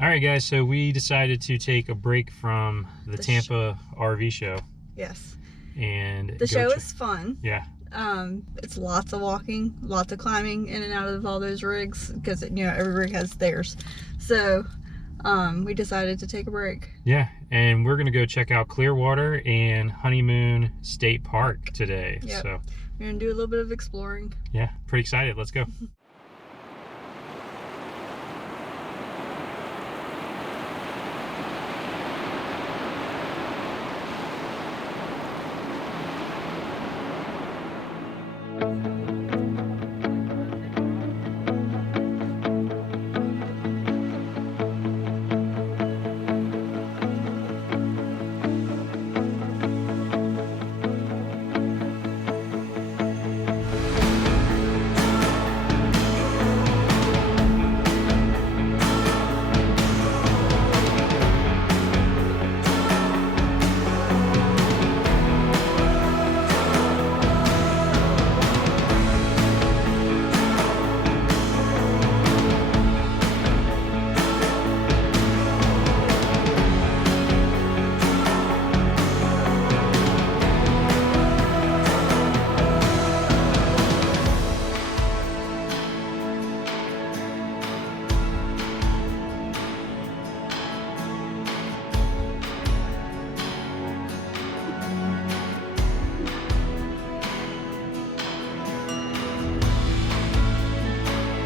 All right, guys, so we decided to take a break from the Tampa RV Show. Yes. And the show is fun. Yeah. It's lots of walking, lots of climbing in and out of all those rigs because, you know, every rig has theirs. So we decided to take a break. Yeah, and we're going to go check out Clearwater and Honeymoon State Park today. Yep. So we're going to do a little bit of exploring. Yeah, pretty excited. Let's go.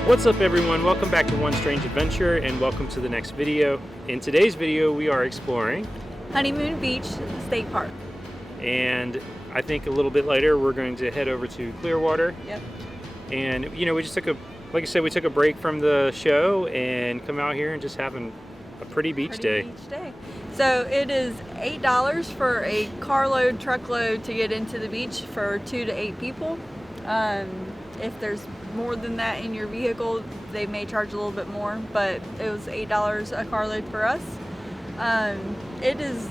What's up, everyone? Welcome back to One Strange Adventure and welcome to the next video. In today's video we are exploring Honeymoon Beach State Park. And I think a little bit later we're going to head over to Clearwater. Yep. And you know, we just took like I said, we took a break from the show and come out here and just having a pretty beach day. So it is $8 for a carload, truckload to get into the beach for 2 to 8 people. If there's more than that in your vehicle, they may charge a little bit more, but it was $8 a carload for us. It is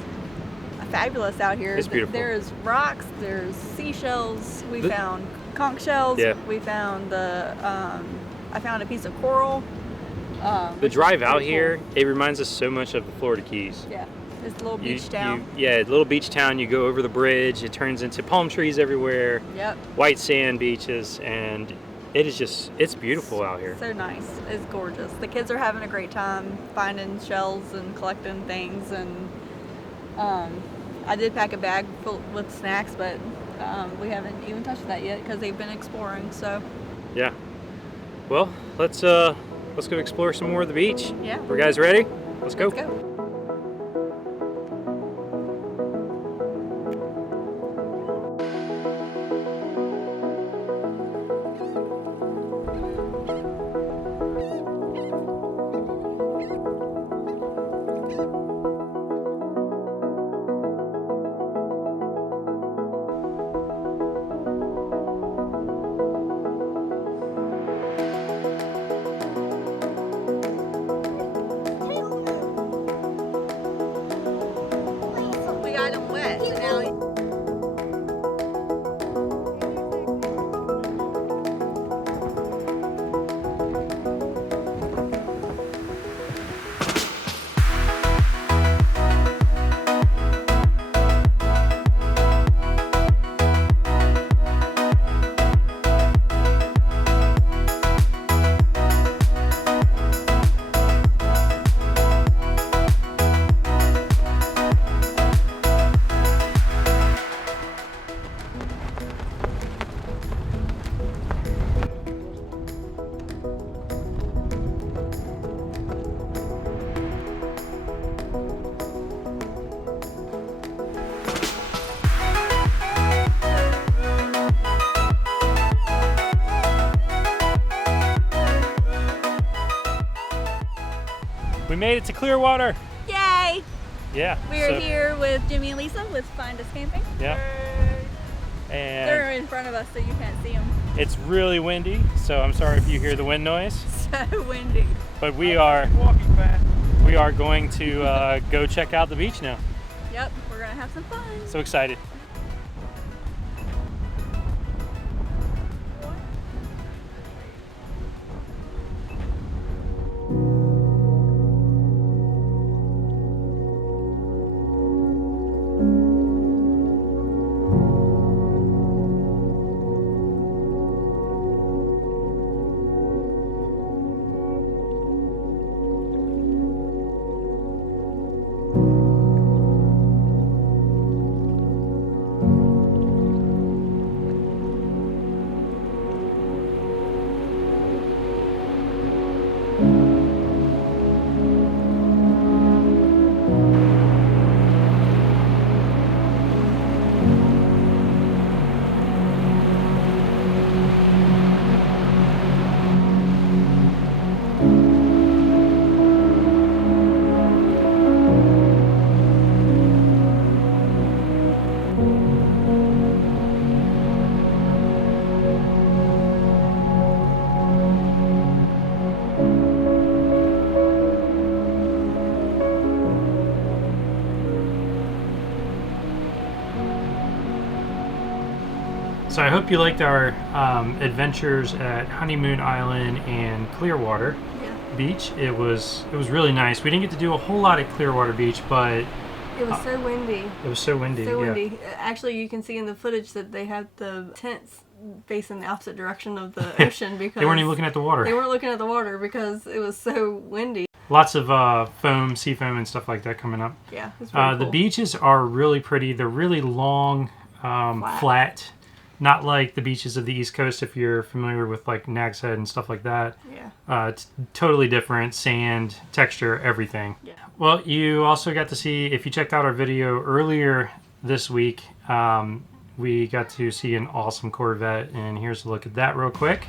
fabulous out here. It's beautiful. There's rocks, there's seashells, we found conch shells, we found I found a piece of coral. The drive out here, it reminds us so much of the Florida Keys. Yeah, it's a little beach town. Little beach town. You go over the bridge, it turns into palm trees everywhere. Yep. White sand beaches, and it is just, it's beautiful out here. So nice. It's gorgeous. The kids are having a great time finding shells and collecting things, and I did pack a bag full with snacks, but we haven't even touched that yet because they've been exploring. So yeah, well, let's go explore some more of the beach. Yeah. You guys ready? Let's go. Let's go. We made it to Clearwater. Yay! Yeah. We're here with Jimmy and Lisa with Find Us Camping. Yeah. And they're in front of us so you can't see them. It's really windy, so I'm sorry if you hear the wind noise. So windy. But we are going to go check out the beach now. Yep, we're gonna have some fun. So excited. So I hope you liked our adventures at Honeymoon Island and Clearwater Beach. It was really nice. We didn't get to do a whole lot at Clearwater Beach, but it was so windy. It was so windy. So windy. Actually, you can see in the footage that they had the tents facing the opposite direction of the ocean because they weren't even looking at the water. They weren't looking at the water because it was so windy. Lots of foam, sea foam, and stuff like that coming up. Yeah, it's pretty cool. The beaches are really pretty. They're really long, flat. Not like the beaches of the East Coast, if you're familiar with like Nag's Head and stuff like that. Yeah. It's totally different. Sand, texture, everything. Yeah. Well, you also got to see, if you checked out our video earlier this week, we got to see an awesome Corvette, and here's a look at that real quick.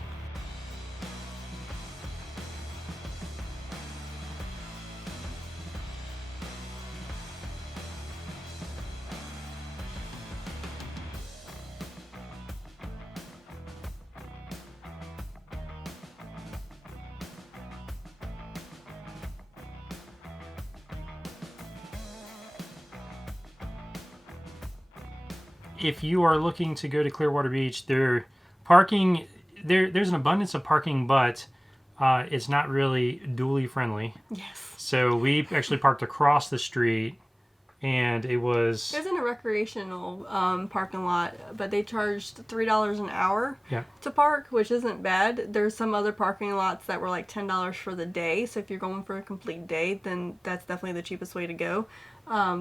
If you are looking to go to Clearwater Beach, there's an abundance of parking, but it's not really dually friendly. Yes. So we actually parked across the street, and it was in a recreational parking lot, but they charged $3 an hour to park, which isn't bad. There's some other parking lots that were like $10 for the day. So if you're going for a complete day, then that's definitely the cheapest way to go.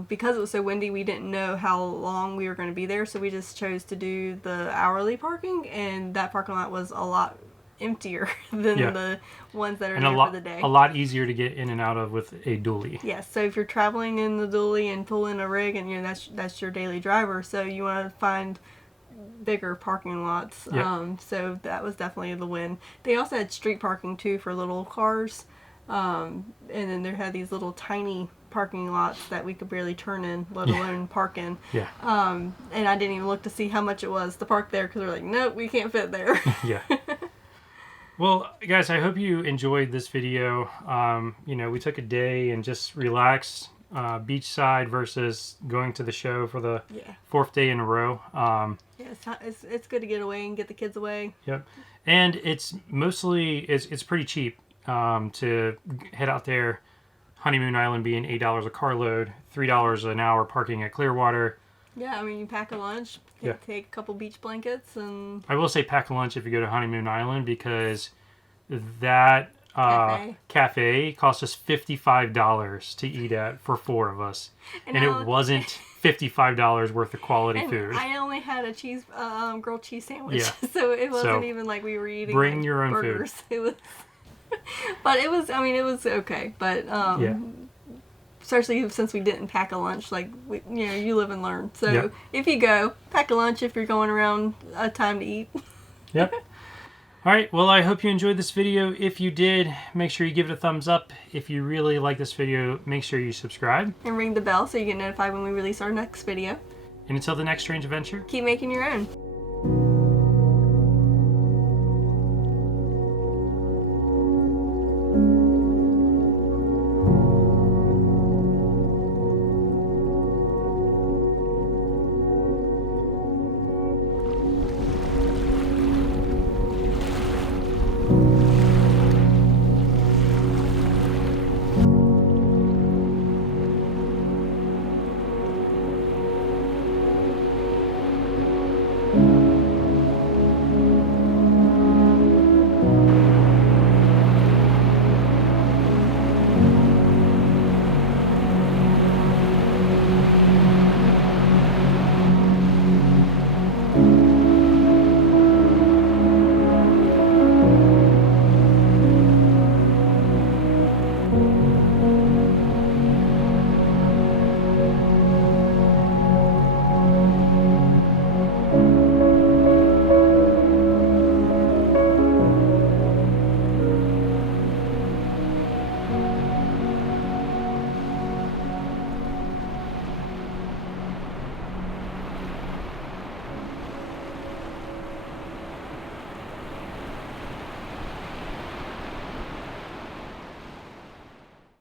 Because it was so windy, we didn't know how long we were going to be there, so we just chose to do the hourly parking, and that parking lot was a lot emptier than the ones that are there for the day. A lot easier to get in and out of with a dually. Yes, so if you're traveling in the dually and pull in a rig, and that's your daily driver, so you want to find bigger parking lots. So that was definitely the win. They also had street parking too for little cars, and then they had these little tiny parking lots that we could barely turn in, let alone park in. Yeah. And I didn't even look to see how much it was to park there because they're like, nope, we can't fit there. Yeah. Well, guys, I hope you enjoyed this video. We took a day and just relaxed, beachside versus going to the show for the fourth day in a row. It's good to get away and get the kids away. Yep. And it's pretty cheap to head out there. Honeymoon Island being $8 a carload, $3 an hour parking at Clearwater. Yeah, I mean, you pack a lunch, take a couple beach blankets, and... I will say pack a lunch if you go to Honeymoon Island, because that cafe cost us $55 to eat at for 4 of us. And it wasn't $55 worth of quality food. I only had a grilled cheese sandwich, so it wasn't even like we were eating bring your own burgers. food. It was... But it was okay. But especially since we didn't pack a lunch, like you live and learn. So if you go, pack a lunch if you're going around a time to eat. Yep. All right. Well, I hope you enjoyed this video. If you did, make sure you give it a thumbs up. If you really like this video, make sure you subscribe And ring the bell so you get notified when we release our next video. And until the next strange adventure, keep making your own.